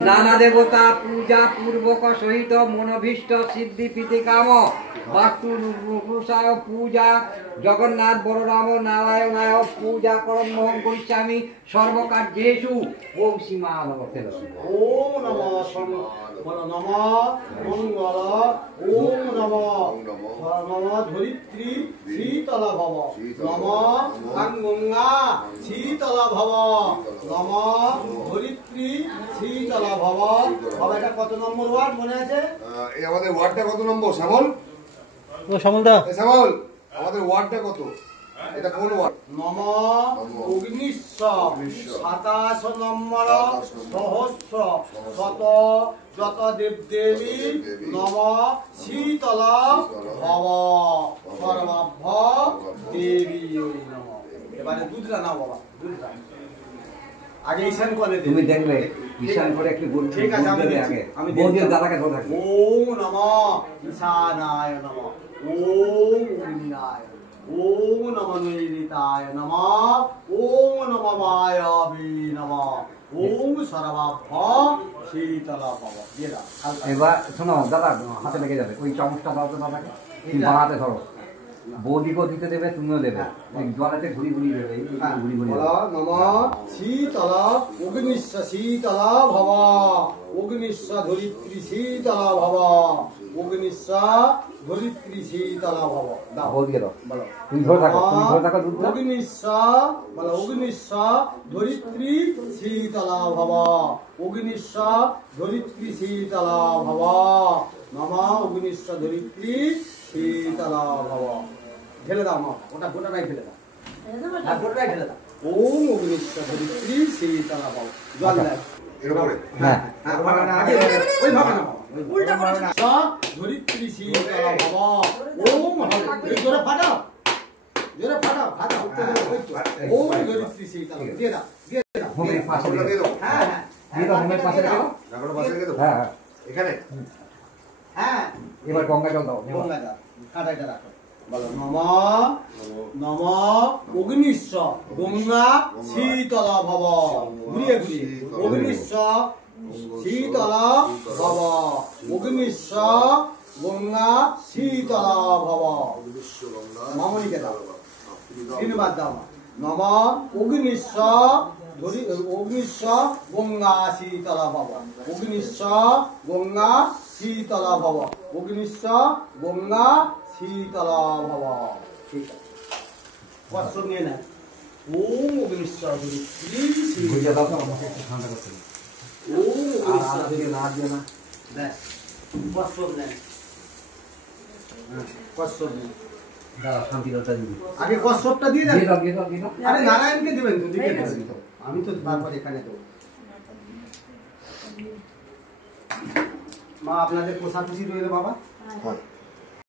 नाना देवता पूजा पूर्वक सहित मनोभीष्ट सिद्धि पीति काम वास्तु पुरुषाय पूजा जगन्नाथ बलराम नारायणाय पूजा करमोहं करिष्यामि सर्वकार्येषु ओम सीमा नमस्ते ओम नमः नमः मंगल ओम नमः धरित्री शीतल भव नमः गंगा शीतल भव नमः धरित्री शीतल भव। अब এটা কত নম্বর ওয়ার্ড মনে আছে? এই আমাদের ওয়ার্ডটা কত নম্বর শ্যামল? ও শ্যামলদা শ্যামল আমাদের ওয়ার্ডটা কত? এটা কোন ওয়ার্ড? নম অগ্নিশ্ব 27 নম্বর সহস্র শত যত দেবদেবী নম শীতল ভব সর্বাভ্য দেবী নম। এবারে দুধরা নাও বাবা, দুধরা আগে ঈশান করে দে। তুমি দেখবে ঈশান করে একটু বল। ঠিক আছে আমি বৌদির দাদাকে ধরে থাকি। ওম নমঃ ঈশানায় নমঃ ওম অগ্নিনায় ओम नमः नैऋताय नमः ओम नमः वायवे नमः ओम सर्वाभ्य शीतल भव। ये दा এবার শোনো দাদা হাতে লেগে যাবে ওই চামচটা দাও তো দাদাকে তুমি বাড়াতে ধরো বৌদিকেও দিতে দেবে তুমিও দেবে ওই জলেতে ঘুরি ঘুরি দেবে ঘুরি ঘুরি নমঃ শীতল অগ্নিশ্ব শীতল ভব অগ্নিশ্ব ধরিত্রী শীতল ভব অগ্নিশ্ব ধরিত্রী শীতল ভব। দাও বৌদিকে দাও বলো তুমি ধরে থাকো দুধ অগ্নিশ্ব বলো অগ্নিশ্ব ধরিত্রী শীতল ভব অগ্নিশ্ব ধরিত্রী শীতল ভব নমঃ অগ্নিশ্ব ধরিত্রী শীতল ভব। ঢেলে দাও মা, ওটা গোটাটাই ঢেলে দাও, গোটাটাই ঢেলে দাও। ওম অগ্নিশ্ব ধরিত্রী শীতল ভব। জল দাও এর উপরে। হ্যাঁ ওই ভাবে না উল্টা করে ধরিত্রী শীতল ভব। ওম জোরে ফাটাও, জোরে ফাটাও, ফাটাও। ওম ধরিত্রী শীতল দিয়ে দাও, দিয়ে দাও। হোমের পাশে দিয়ে দাও। হ্যাঁ হ্যাঁ দিয়ে দাও হোমের পাশে দাও। নাগর পাশে রেখে দাও। হ্যাঁ এখানে হ্যাঁ এবার গঙ্গা জল দাও। গঙ্গা দাও, কাটাইটা রাখো। বলো নমঃ নমঃ অগ্নিশ্ব গঙ্গা শীতল ভব। ঘুরিয়ে ঘুরিয়ে অগ্নিশ্ব শীতল ভব অগ্নিশ্ব গঙ্গা শীতল ভব। মামনিকে দাও, তিনবার দাও। নমঃ অগ্নিশ্ব অগ্নিশ্ব গঙ্গা শীতল ভব অগ্নিশ্ব গঙ্গা শীতল ভব অগ্নিশ্ব গঙ্গা শীতল ভব। ঠিক আছে কষ্ট নিয়ে না। ওম অগ্নিশ্ব ধরিত্রী ঘুরিয়ে দাও তো আমাকে একটু ঠান্ডা করতে দিই। ওম আর অগ্নিশ্ব দিকে না দিও না দেখ কষ্ট নেই, কষ্ট নেই। দাদা শান্তি দলটা দিবি আগে কষ্টটা দিয়ে দেন। দিয়ে দাও দিয়ে দাও দিয়ে দাও। আরে নারায়ণকে দিবেন তো, দিকে দেবেন তো। আমি তো তারপর এখানে দেবো। মা আপনাদের পোষাকুষি রইল বাবা।